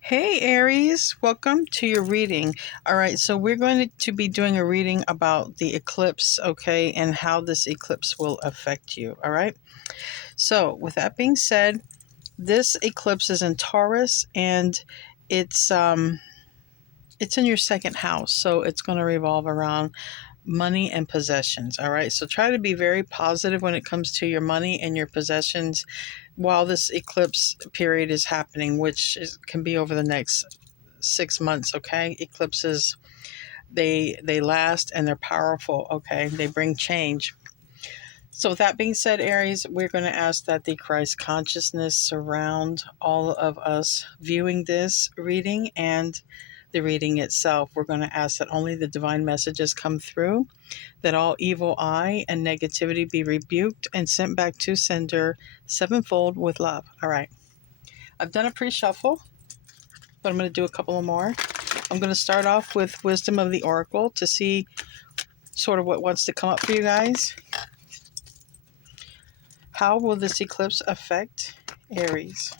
Hey Aries, welcome to your reading. All right, so we're going to be doing a reading about the eclipse, okay, and how this eclipse will affect you. All right. So, with that being said, this eclipse is in Taurus and it's um it's in your second house, so it's going to revolve around money and possessions. All right, so try to be very positive when it comes to your money and your possessions while this eclipse period is happening, can be over the next 6 months. Okay, eclipses, they last and they're powerful. Okay, they bring change. So with that being said, Aries, we're going to ask that the Christ consciousness surround all of us viewing this reading and the reading itself. We're going to ask that only the divine messages come through, that all evil eye and negativity be rebuked and sent back to sender sevenfold with love. All right, I've done a pre-shuffle, but I'm going to do a couple of more. I'm going to start off with Wisdom of the Oracle to see sort of what wants to come up for you guys. How will this eclipse affect Aries?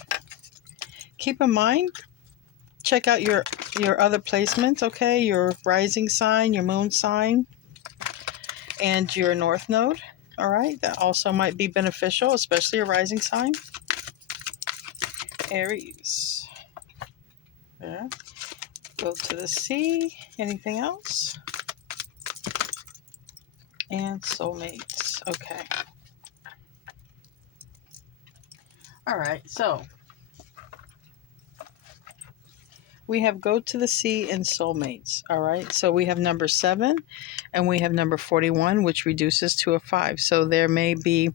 Keep in mind, check out your other placements, okay? Your rising sign, your moon sign, and your north node. All right, that also might be beneficial, especially your rising sign. Aries. Yeah. Go to the sea. Anything else? And soulmates. Okay. All right, so we have go to the sea and soulmates. All right, so we have number 7 and we have number 41, which reduces to a 5. So there may be,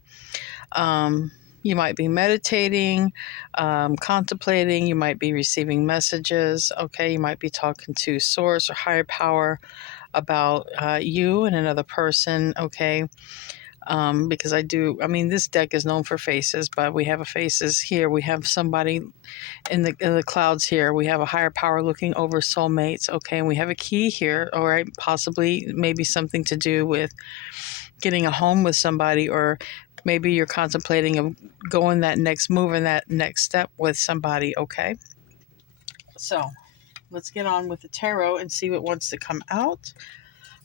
you might be meditating, contemplating, you might be receiving messages. Okay, you might be talking to source or higher power about you and another person. Okay. Because this deck is known for faces, but we have a faces here. We have somebody in the clouds here. We have a higher power looking over soulmates. Okay, and we have a key here. All right, possibly maybe something to do with getting a home with somebody, or maybe you're contemplating of going that next move and that next step with somebody. Okay, so let's get on with the tarot and see what wants to come out.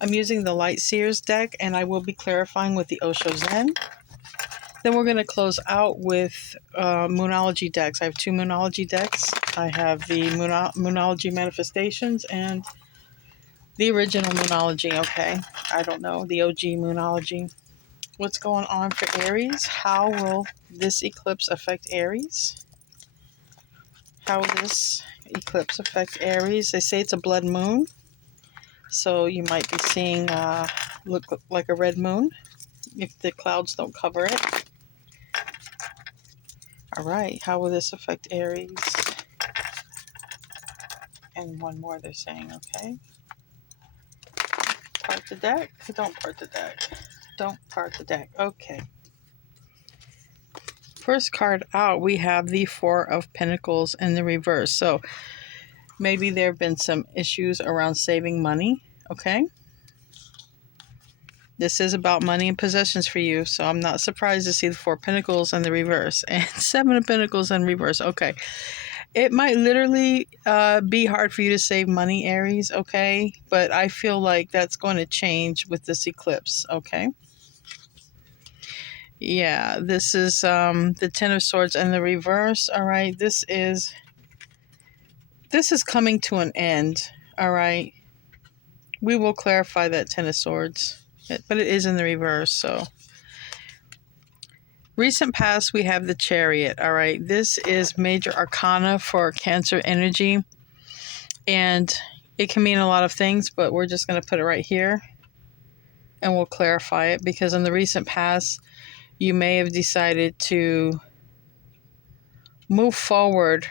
I'm using the Light Seers deck, and I will be clarifying with the Osho Zen. Then we're going to close out with Moonology decks. I have 2 Moonology decks. I have the Moonology Manifestations and the original Moonology, okay? I don't know, the OG Moonology. What's going on for Aries? How will this eclipse affect Aries? How will this eclipse affect Aries? They say it's a blood moon, so you might be seeing look like a red moon if the clouds don't cover it. All right, how will this affect Aries? And one more they're saying, okay. Part the deck? Don't part the deck. Don't part the deck. Okay. First card out, we have the 4 of Pentacles in the reverse. So maybe there have been some issues around saving money, okay? This is about money and possessions for you, so I'm not surprised to see the 4 Pentacles in the reverse and 7 of Pentacles in reverse. Okay. It might literally be hard for you to save money, Aries, okay? But I feel like that's going to change with this eclipse, okay? Yeah, this is the 10 of Swords in the reverse, all right? This is coming to an end, all right? We will clarify that 10 of Swords, but it is in the reverse, so. Recent past, we have the Chariot, all right? This is major arcana for Cancer energy, and it can mean a lot of things, but we're just going to put it right here, and we'll clarify it, because in the recent past, you may have decided to move forward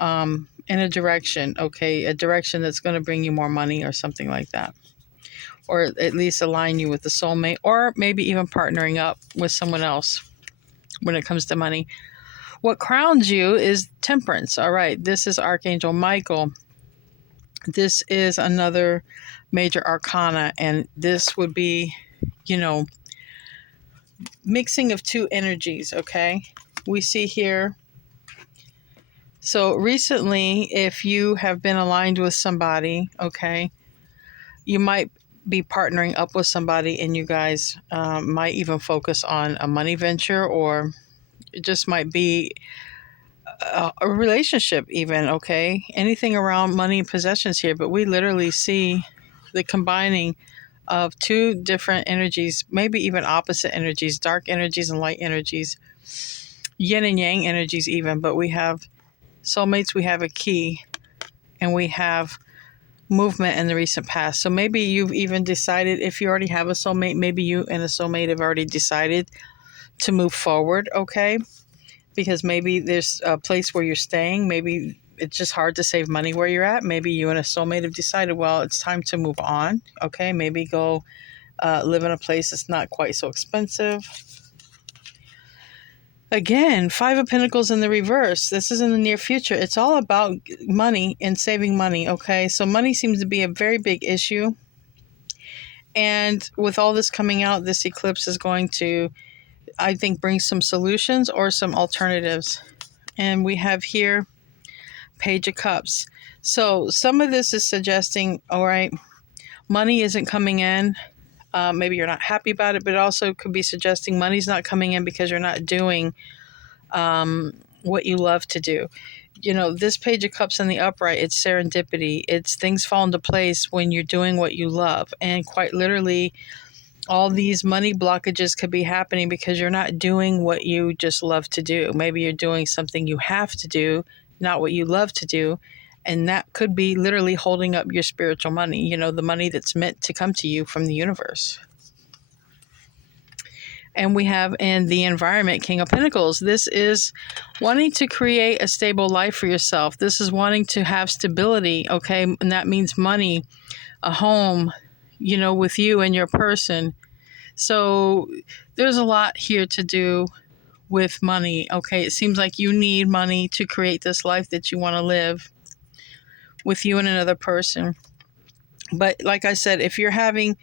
in a direction, okay? A direction that's going to bring you more money or something like that. Or at least align you with the soulmate, or maybe even partnering up with someone else when it comes to money. What crowns you is Temperance. All right, this is Archangel Michael. This is another major arcana, and this would be, mixing of 2 energies, okay? We see here So recently, if you have been aligned with somebody, okay, you might be partnering up with somebody, and you guys might even focus on a money venture, or it just might be a relationship, even, okay? Anything around money and possessions here, but we literally see the combining of two different energies, maybe even opposite energies, dark energies and light energies, yin and yang energies, even. But we have soulmates, we have a key, and we have movement in the recent past. So maybe you've even decided, if you already have a soulmate, maybe you and a soulmate have already decided to move forward, okay? Because maybe there's a place where you're staying. Maybe it's just hard to save money where you're at. Maybe you and a soulmate have decided, well, it's time to move on, okay? Maybe go live in a place that's not quite so expensive. Again, Five of Pentacles in the reverse. This is in the near future. It's all about money and saving money, okay? So money seems to be a very big issue. And with all this coming out, this eclipse is going to, I think, bring some solutions or some alternatives. And we have here Page of Cups. So some of this is suggesting, all right, money isn't coming in. Maybe you're not happy about it, but it also could be suggesting money's not coming in because you're not doing what you love to do. You know, this Page of Cups in the upright, it's serendipity. It's things fall into place when you're doing what you love. And quite literally, all these money blockages could be happening because you're not doing what you just love to do. Maybe you're doing something you have to do, not what you love to do. And that could be literally holding up your spiritual money, you know, the money that's meant to come to you from the universe. And we have in the environment, King of Pentacles. This is wanting to create a stable life for yourself. This is wanting to have stability, okay? And that means money, a home, you know, with you and your person. So there's a lot here to do with money, okay? It seems like you need money to create this life that you want to live with you and another person. But like I said, if you're having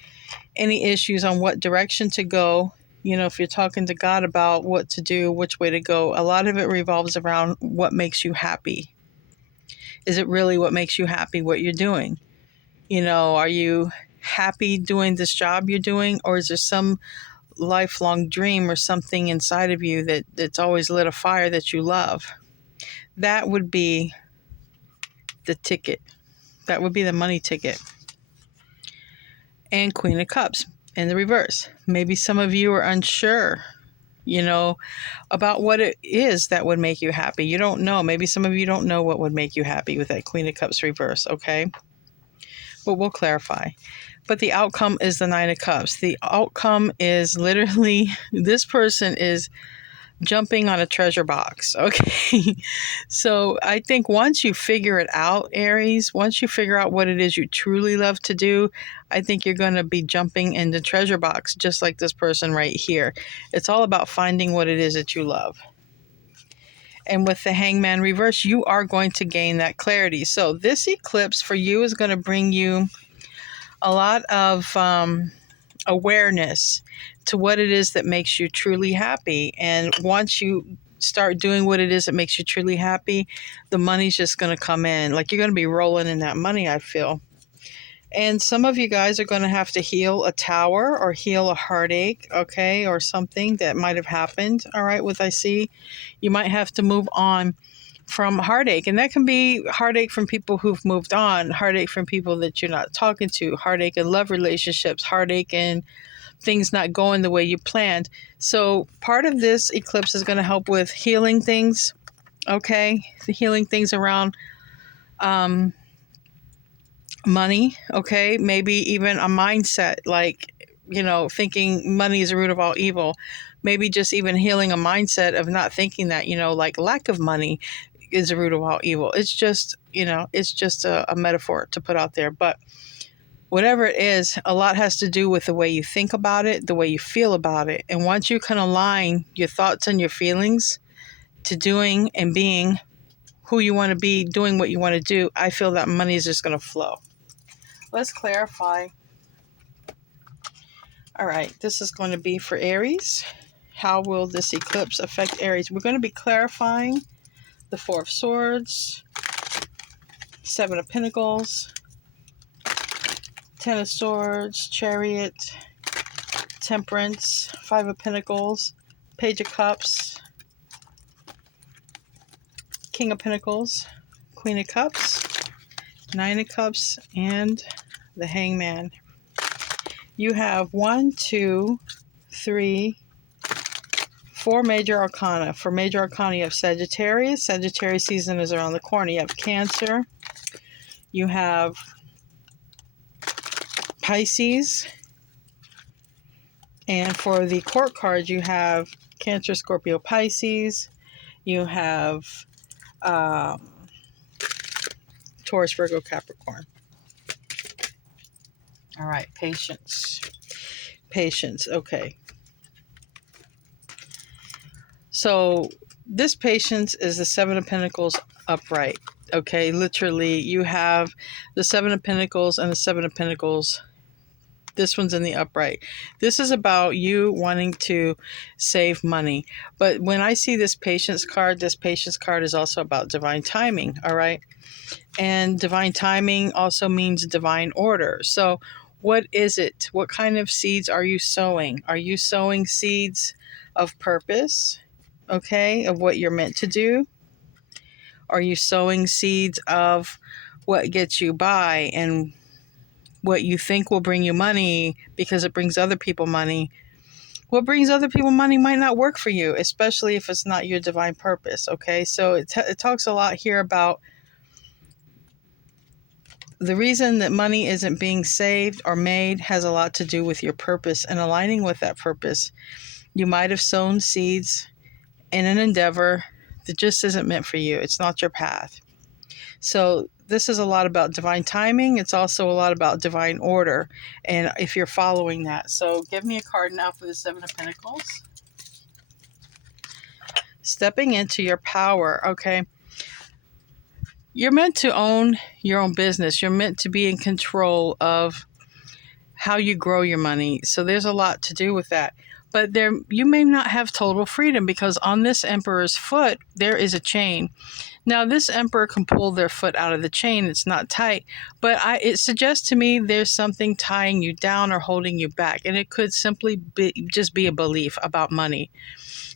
any issues on what direction to go, you know, if you're talking to God about what to do, which way to go, a lot of it revolves around what makes you happy. Is it really what makes you happy, what you're doing? You know, are you happy doing this job you're doing, or is there some lifelong dream or something inside of you that's always lit a fire that you love? That would be the ticket. That would be the money ticket. And Queen of Cups in the reverse. Maybe some of you are unsure, you know, about what it is that would make you happy. You don't know. Maybe some of you don't know what would make you happy with that Queen of Cups reverse, okay? But we'll clarify. But the outcome is the Nine of Cups. The outcome is literally, this person is jumping on a treasure box, okay? So I think once you figure it out, Aries, once you figure out what it is you truly love to do, I think you're going to be jumping in the treasure box, just like this person right here. It's all about finding what it is that you love. And with the Hangman reverse, you are going to gain that clarity. So this eclipse for you is going to bring you a lot of awareness to what it is that makes you truly happy. And once you start doing what it is that makes you truly happy, the money's just going to come in. Like, you're going to be rolling in that money, I feel. And some of you guys are going to have to heal a tower or heal a heartache, okay, or something that might have happened, all right, with I see. You might have to move on from heartache. And that can be heartache from people who've moved on, heartache from people that you're not talking to, heartache in love relationships, heartache in things not going the way you planned. So part of this eclipse is going to help with healing things, okay? The healing things around money, okay? Maybe even a mindset, like, you know, thinking money is the root of all evil. Maybe just even healing a mindset of not thinking that, you know, like lack of money is the root of all evil. It's just, you know, it's just a metaphor to put out there. But whatever it is, a lot has to do with the way you think about it, the way you feel about it. And once you can align your thoughts and your feelings to doing and being who you want to be, doing what you want to do, I feel that money is just going to flow. Let's clarify. All right, this is going to be for Aries. How will this eclipse affect Aries? We're going to be clarifying the Four of Swords, Seven of Pentacles, Ten of Swords, Chariot, Temperance, Five of Pentacles, Page of Cups, King of Pentacles, Queen of Cups, Nine of Cups, and the Hangman. You have 1, 2, 3, 4 major arcana. For major arcana, you have Sagittarius. Sagittarius season is around the corner. You have Cancer. You have Pisces. And for the court card, you have Cancer, Scorpio, Pisces. You have Taurus, Virgo, Capricorn. All right, patience. Patience, okay. So this patience is the Seven of Pentacles upright. Okay, literally you have the Seven of Pentacles and the Seven of Pentacles. This one's in the upright. This is about you wanting to save money. But when I see this patience card is also about divine timing, all right? And divine timing also means divine order. So what is it? What kind of seeds are you sowing? Are you sowing seeds of purpose, okay, of what you're meant to do? Are you sowing seeds of what gets you by and what you think will bring you money because it brings other people money? What brings other people money might not work for you, especially if it's not your divine purpose, okay? So it talks a lot here about the reason that money isn't being saved or made has a lot to do with your purpose and aligning with that purpose. You might have sown seeds in an endeavor that just isn't meant for you. It's not your path. So this is a lot about divine timing. It's also a lot about divine order, and if you're following that. So give me a card now for the Seven of Pentacles. Stepping into your power, okay? You're meant to own your own business. You're meant to be in control of how you grow your money. So there's a lot to do with that. But you may not have total freedom because on this Emperor's foot, there is a chain. Now, this Emperor can pull their foot out of the chain. It's not tight. But it suggests to me there's something tying you down or holding you back. And it could simply just be a belief about money.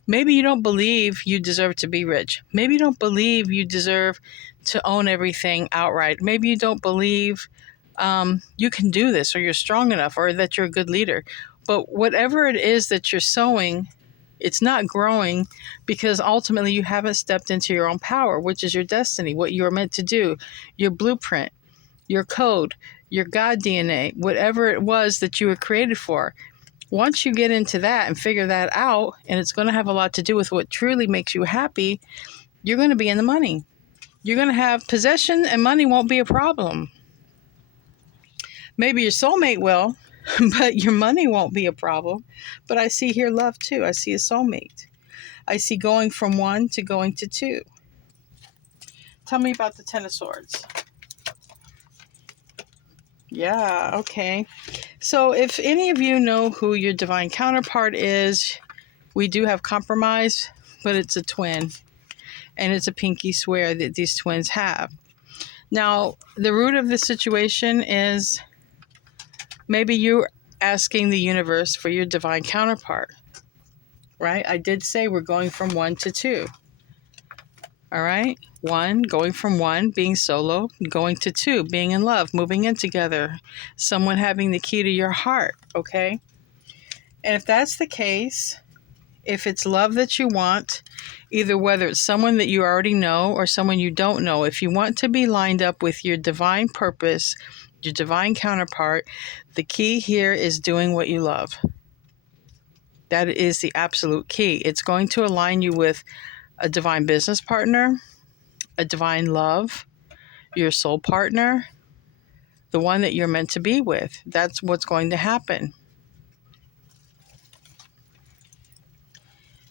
Maybe you don't believe you deserve to be rich. Maybe you don't believe you deserve to own everything outright. Maybe you don't believe you can do this, or you're strong enough, or that you're a good leader. But whatever it is that you're sowing, it's not growing because ultimately you haven't stepped into your own power, which is your destiny, what you are meant to do, your blueprint, your code, your God DNA, whatever it was that you were created for. Once you get into that and figure that out, and it's going to have a lot to do with what truly makes you happy, you're going to be in the money. You're going to have possession, and money won't be a problem. Maybe your soulmate will, but your money won't be a problem. But I see here love too. I see a soulmate. I see going from 1 to going to 2. Tell me about the Ten of Swords. Yeah, okay. So if any of you know who your divine counterpart is, we do have compromise, but it's a twin. And it's a pinky swear that these twins have. Now, the root of the situation is maybe you're asking the universe for your divine counterpart, right? I did say we're going from 1 to 2. All right? 1, going from 1, being solo, going to 2, being in love, moving in together, someone having the key to your heart, okay? And if that's the case, if it's love that you want, either whether it's someone that you already know or someone you don't know, if you want to be lined up with your divine purpose, your divine counterpart, the key here is doing what you love. That is the absolute key. It's going to align you with a divine business partner, a divine love, your soul partner, the one that you're meant to be with. That's what's going to happen.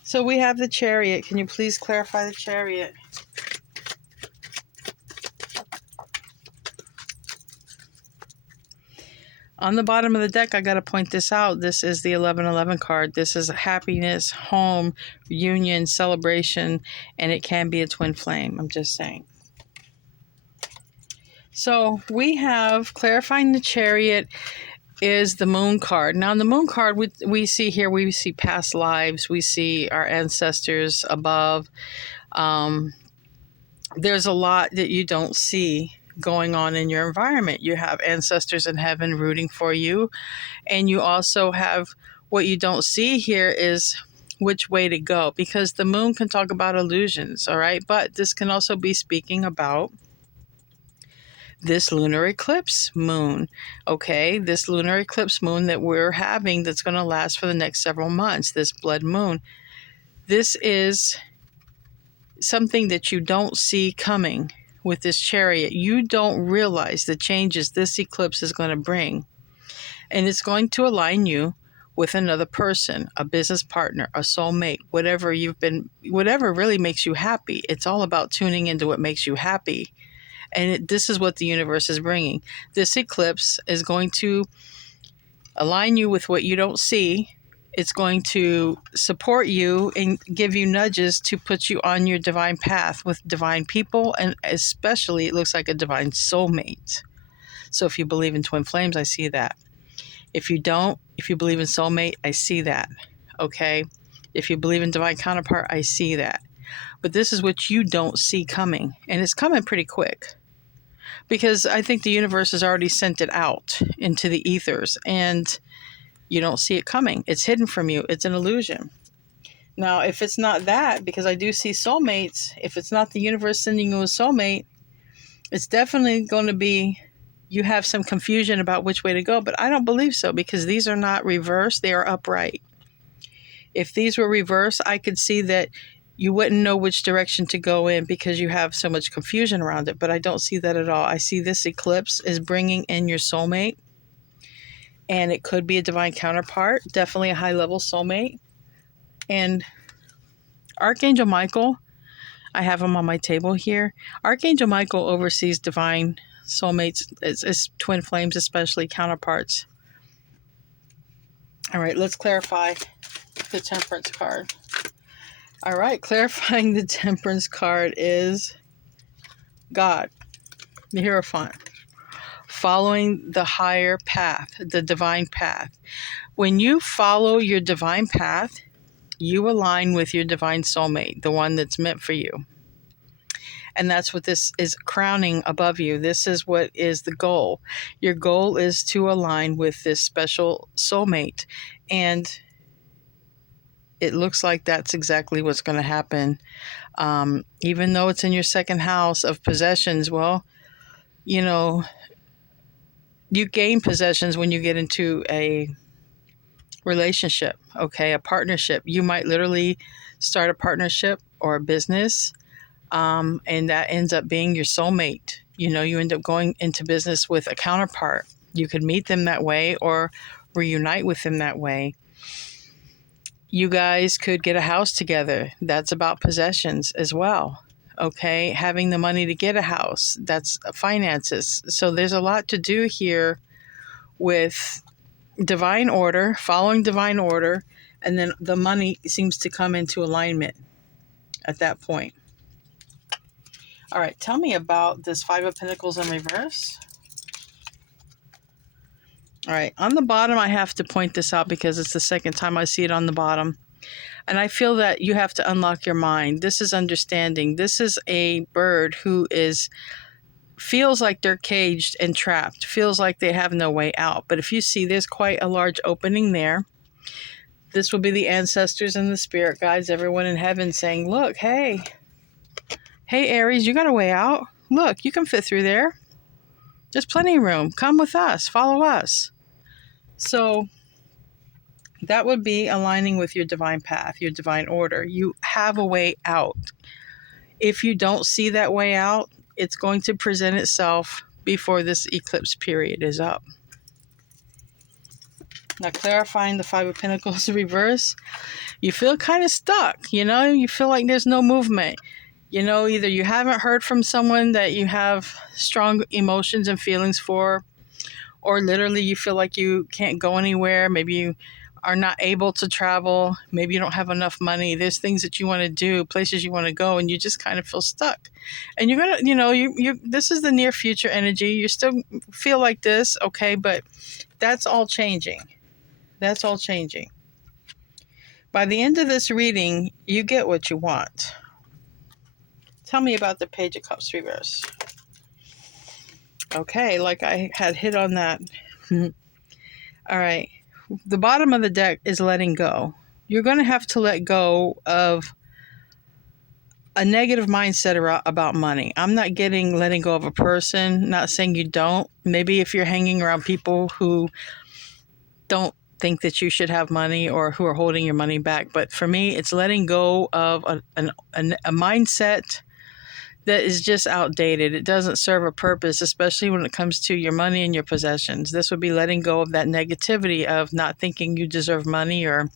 So we have the Chariot. Can you please clarify the Chariot? On the bottom of the deck, I got to point this out. This is the 1111 card. This is happiness, home, union, celebration, and it can be a twin flame. I'm just saying. So we have clarifying the Chariot is the moon card. Now, in the moon card, we see here, we see past lives. We see our ancestors above. There's a lot that you don't see going on in your environment. You have ancestors in heaven rooting for you. And you also have what you don't see here is which way to go, because the moon can talk about illusions, all right? But this can also be speaking about this lunar eclipse moon, okay? This lunar eclipse moon that we're having that's going to last for the next several months, this blood moon. This is something that you don't see coming with this Chariot. You don't realize the changes this eclipse is going to bring. And it's going to align you with another person, a business partner, a soulmate, whatever really makes you happy. It's all about tuning into what makes you happy. And this is what the universe is bringing. This eclipse is going to align you with what you don't see. It's going to support you and give you nudges to put you on your divine path with divine people. And especially, it looks like a divine soulmate. So if you believe in twin flames, I see that. If you don't, if you believe in soulmate, I see that. Okay? If you believe in divine counterpart, I see that. But this is what you don't see coming. And it's coming pretty quick. Because I think the universe has already sent it out into the ethers. And you don't see it coming. It's hidden from you. It's an illusion. Now, if it's not that, because I do see soulmates, if it's not the universe sending you a soulmate, it's definitely going to be, you have some confusion about which way to go. But I don't believe so, because these are not reversed. They are upright. If these were reversed, I could see that you wouldn't know which direction to go in because you have so much confusion around it. But I don't see that at all. I see this eclipse is bringing in your soulmate. And it could be a divine counterpart, definitely a high-level soulmate. And Archangel Michael, I have him on my table here. Archangel Michael oversees divine soulmates, as twin flames, especially counterparts. All right, let's clarify the Temperance card. All right, clarifying the Temperance card is God, the Hierophant. Following the higher path, the divine path. When you follow your divine path, you align with your divine soulmate, the one that's meant for you. And that's what this is crowning above you. This is what is the goal. Your goal is to align with this special soulmate. And it looks like that's exactly what's going to happen. Even though it's in your second house of possessions, well, you know, you gain possessions when you get into a relationship, okay, a partnership. You might literally start a partnership or a business, and that ends up being your soulmate. You know, you end up going into business with a counterpart. You could meet them that way or reunite with them that way. You guys could get a house together. That's about possessions as well. Okay, having the money to get a house, that's finances. So there's a lot to do here with divine order, following divine order, and then the money seems to come into alignment at that point. All right, tell me about this Five of Pentacles in reverse. All right, on the bottom, I have to point this out because it's the second time I see it on the bottom. And I feel that you have to unlock your mind. This is understanding. This is a bird who feels like they're caged and trapped, feels like they have no way out. But if you see, there's quite a large opening there. This will be the ancestors and the spirit guides, everyone in heaven saying, look, hey, Aries, you got a way out. Look, you can fit through there. There's plenty of room. Come with us. Follow us. So that would be aligning with your divine path, your divine order. You have a way out. If you don't see that way out, it's going to present itself before this eclipse period is up. Now, clarifying the Five of Pentacles reverse, you feel kind of stuck, you know? You feel like there's no movement. You know, either you haven't heard from someone that you have strong emotions and feelings for, or literally you feel like you can't go anywhere. Maybe you are not able to travel. Maybe you don't have enough money. There's things that you want to do, places you want to go, and you just kind of feel stuck. And you're gonna, you this is the near future energy. You still feel like this, okay, but that's all changing. That's all changing. By the end of this reading, you get what you want. Tell me about the Page of Cups reverse. Okay, like I had hit on that. All right. The bottom of the deck is letting go. You're going to have to let go of a negative mindset about money. I'm not getting letting go of a person, not saying you don't. Maybe if you're hanging around people who don't think that you should have money or who are holding your money back. But for me, it's letting go of a mindset that is just outdated. It doesn't serve a purpose, especially when it comes to your money and your possessions. This would be letting go of that negativity of not thinking you deserve money or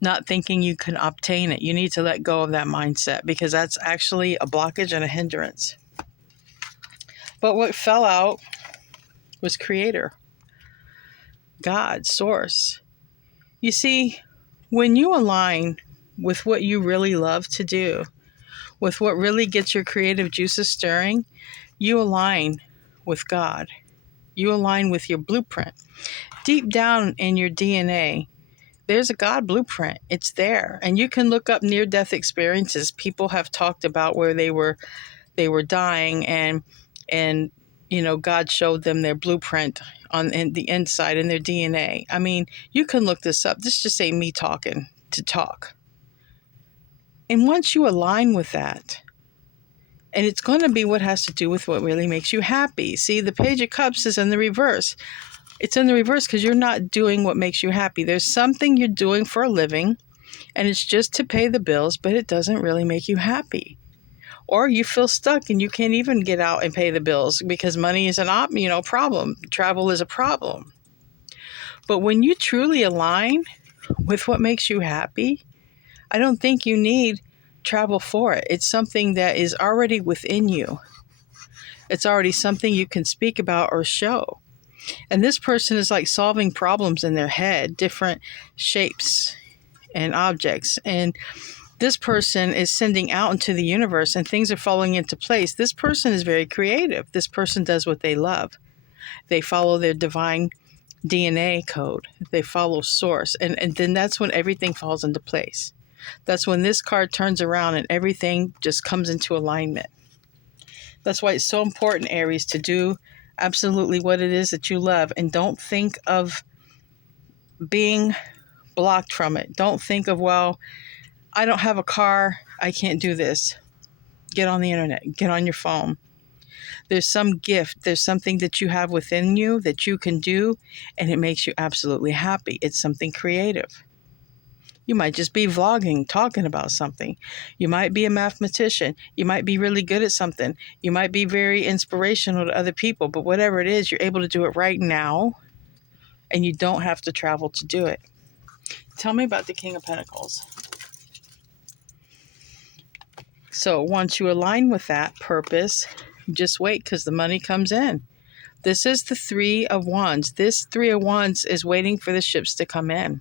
not thinking you can obtain it. You need to let go of that mindset because that's actually a blockage and a hindrance. But what fell out was Creator, God, Source. You see, when you align with what you really love to do, with what really gets your creative juices stirring, you align with God. You align with your blueprint. Deep down in your DNA, there's a God blueprint. It's there. And you can look up near-death experiences. People have talked about where they were dying and God showed them their blueprint in the inside in their DNA. I mean, you can look this up. This just ain't me talking to talk. And once you align with that, and it's going to be what has to do with what really makes you happy. See, the Page of Cups is in the reverse. It's in the reverse because you're not doing what makes you happy. There's something you're doing for a living, and it's just to pay the bills, but it doesn't really make you happy. Or you feel stuck and you can't even get out and pay the bills because money is an problem. Travel is a problem. But when you truly align with what makes you happy, I don't think you need travel for it. It's something that is already within you. It's already something you can speak about or show. And this person is like solving problems in their head, different shapes and objects. And this person is sending out into the universe and things are falling into place. This person is very creative. This person does what they love. They follow their divine DNA code. They follow source. And then that's when everything falls into place. That's when this card turns around and everything just comes into alignment. That's why it's so important, Aries, to do absolutely what it is that you love. And don't think of being blocked from it. Don't think of, well, I don't have a car. I can't do this. Get on the internet. Get on your phone. There's some gift. There's something that you have within you that you can do, and it makes you absolutely happy. It's something creative. You might just be vlogging, talking about something. You might be a mathematician. You might be really good at something. You might be very inspirational to other people. But whatever it is, you're able to do it right now, and you don't have to travel to do it. Tell me about the King of Pentacles. So once you align with that purpose, just wait because the money comes in. This is the Three of Wands. This Three of Wands is waiting for the ships to come in.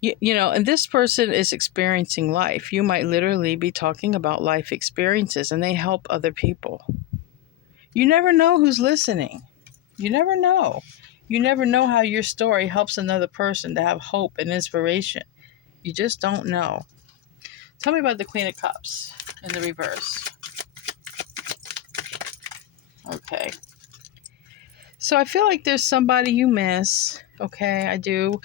And this person is experiencing life. You might literally be talking about life experiences, and they help other people. You never know who's listening. You never know. You never know how your story helps another person to have hope and inspiration. You just don't know. Tell me about the Queen of Cups in the reverse. Okay. So I feel like there's somebody you miss. Okay, I do.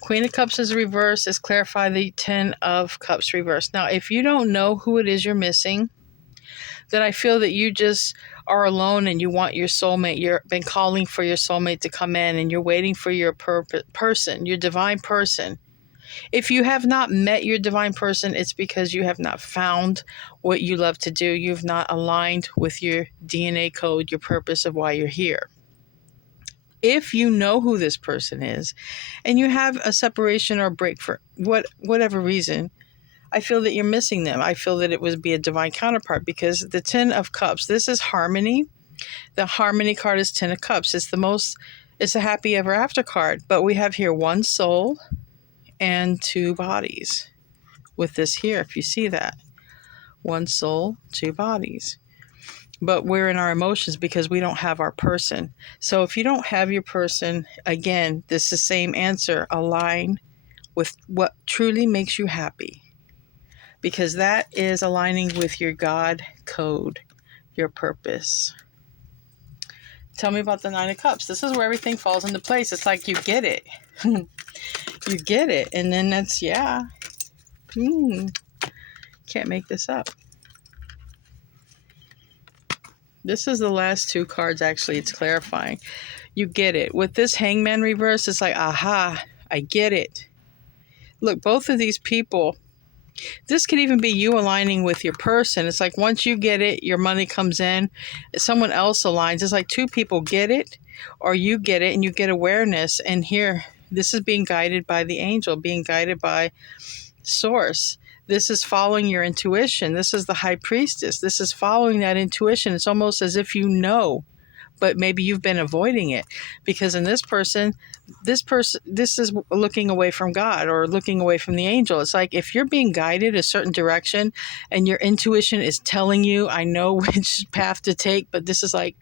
Queen of Cups is reverse. Is clarify the Ten of Cups reverse. Now, if you don't know who it is you're missing, then I feel that you just are alone and you want your soulmate. You've been calling for your soulmate to come in and you're waiting for your person, your divine person. If you have not met your divine person, it's because you have not found what you love to do. You've not aligned with your DNA code, your purpose of why you're here. If you know who this person is and you have a separation or a break for whatever reason, I feel that you're missing them. I feel that it would be a divine counterpart because the Ten of Cups, this is harmony. The Harmony card is 10 of Cups. It's a happy ever after card. But we have here one soul and two bodies with this here, if you see that. One soul, two bodies. But we're in our emotions because we don't have our person. So if you don't have your person, again, this is the same answer. Align with what truly makes you happy. Because that is aligning with your God code, your purpose. Tell me about the Nine of Cups. This is where everything falls into place. It's like you get it. You get it. And then that's, yeah. Can't make this up. This is the last two cards, actually. It's clarifying. You get it. With this Hangman reverse, it's like, aha, I get it. Look, both of these people, this could even be you aligning with your person. It's like once you get it, your money comes in. Someone else aligns. It's like two people get it, or you get it and you get awareness. And here, this is being guided by the angel, being guided by source. This is following your intuition. This is the high priestess. This is following that intuition. It's almost as if you know, but maybe you've been avoiding it, because in this is looking away from God or looking away from the angel. It's like if you're being guided a certain direction and your intuition is telling you, I know which path to take, but this is like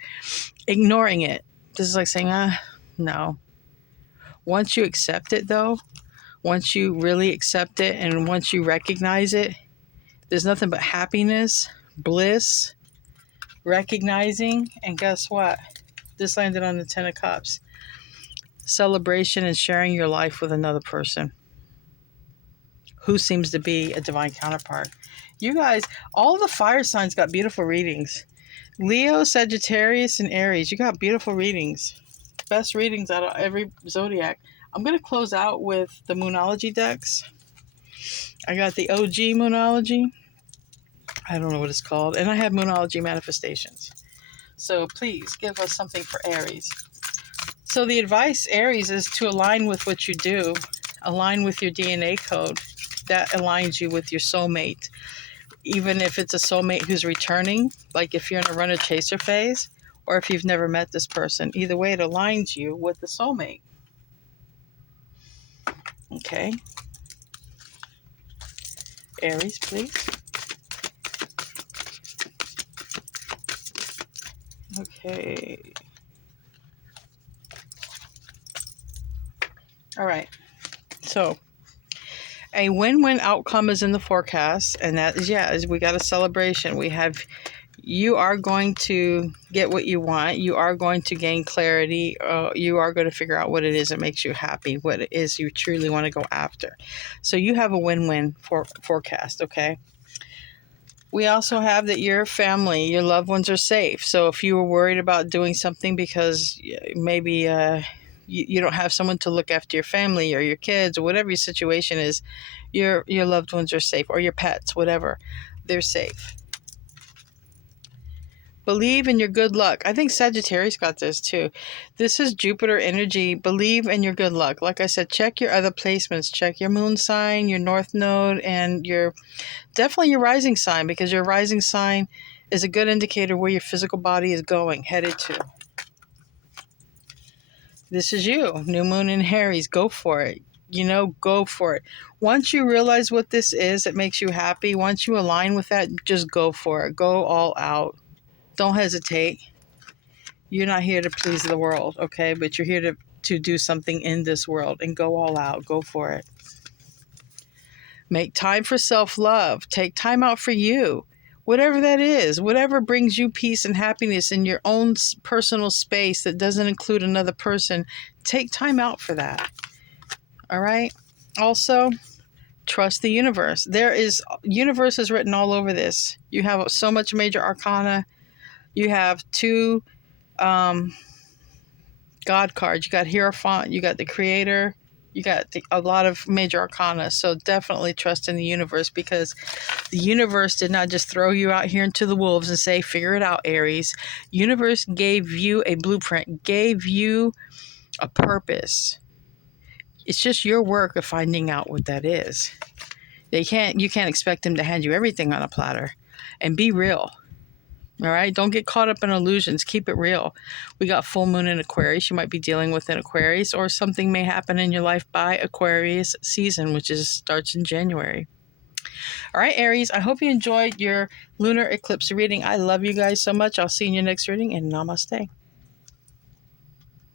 ignoring it. This is like saying, no. Once you accept it though, once you really accept it and once you recognize it, there's nothing but happiness, bliss, recognizing, and guess what? This landed on the 10 of Cups. Celebration and sharing your life with another person who seems to be a divine counterpart. You guys, all the fire signs got beautiful readings. Leo, Sagittarius, and Aries, you got beautiful readings. Best readings out of every zodiac. I'm going to close out with the Moonology decks. I got the OG Moonology. I don't know what it's called. And I have Moonology Manifestations. So please give us something for Aries. So the advice, Aries, is to align with what you do. Align with your DNA code. That aligns you with your soulmate. Even if it's a soulmate who's returning, like if you're in a runner-chaser phase, or if you've never met this person. Either way, it aligns you with the soulmate. Okay. Aries, please. Okay. All right. So a win-win outcome is in the forecast, and that is, we got a celebration. You are going to get what you want. You are going to gain clarity. You are going to figure out what it is that makes you happy, what it is you truly want to go after. So you have a win-win forecast, okay? We also have that your family, your loved ones are safe. So if you were worried about doing something because maybe you don't have someone to look after your family or your kids or whatever your situation is, your loved ones are safe, or your pets, whatever, they're safe. Believe in your good luck. I think Sagittarius got this too. This is Jupiter energy. Believe in your good luck. Like I said, check your other placements. Check your moon sign, your north node, and definitely your rising sign, because your rising sign is a good indicator where your physical body is going, headed to. This is you. New moon in Aries. Go for it. Go for it. Once you realize what this is that makes you happy, once you align with that, just go for it. Go all out. Don't hesitate. You're not here to please the world, okay? But you're here to do something in this world, and go all out. Go for it. Make time for self-love. Take time out for you. Whatever that is, whatever brings you peace and happiness in your own personal space that doesn't include another person, take time out for that. All right? Also, trust the universe. Universe is written all over this. You have so much major arcana. You have two God cards. You got Hierophant, you got the Creator, you got a lot of major arcana. So definitely trust in the universe, because the universe did not just throw you out here into the wolves and say, figure it out, Aries. Universe gave you a blueprint, gave you a purpose. It's just your work of finding out what that is. You can't expect them to hand you everything on a platter. And be real. All right. Don't get caught up in illusions. Keep it real. We got full moon in Aquarius. You might be dealing with an Aquarius, or something may happen in your life by Aquarius season, which starts in January. All right, Aries, I hope you enjoyed your lunar eclipse reading. I love you guys so much. I'll see you in your next reading, and namaste.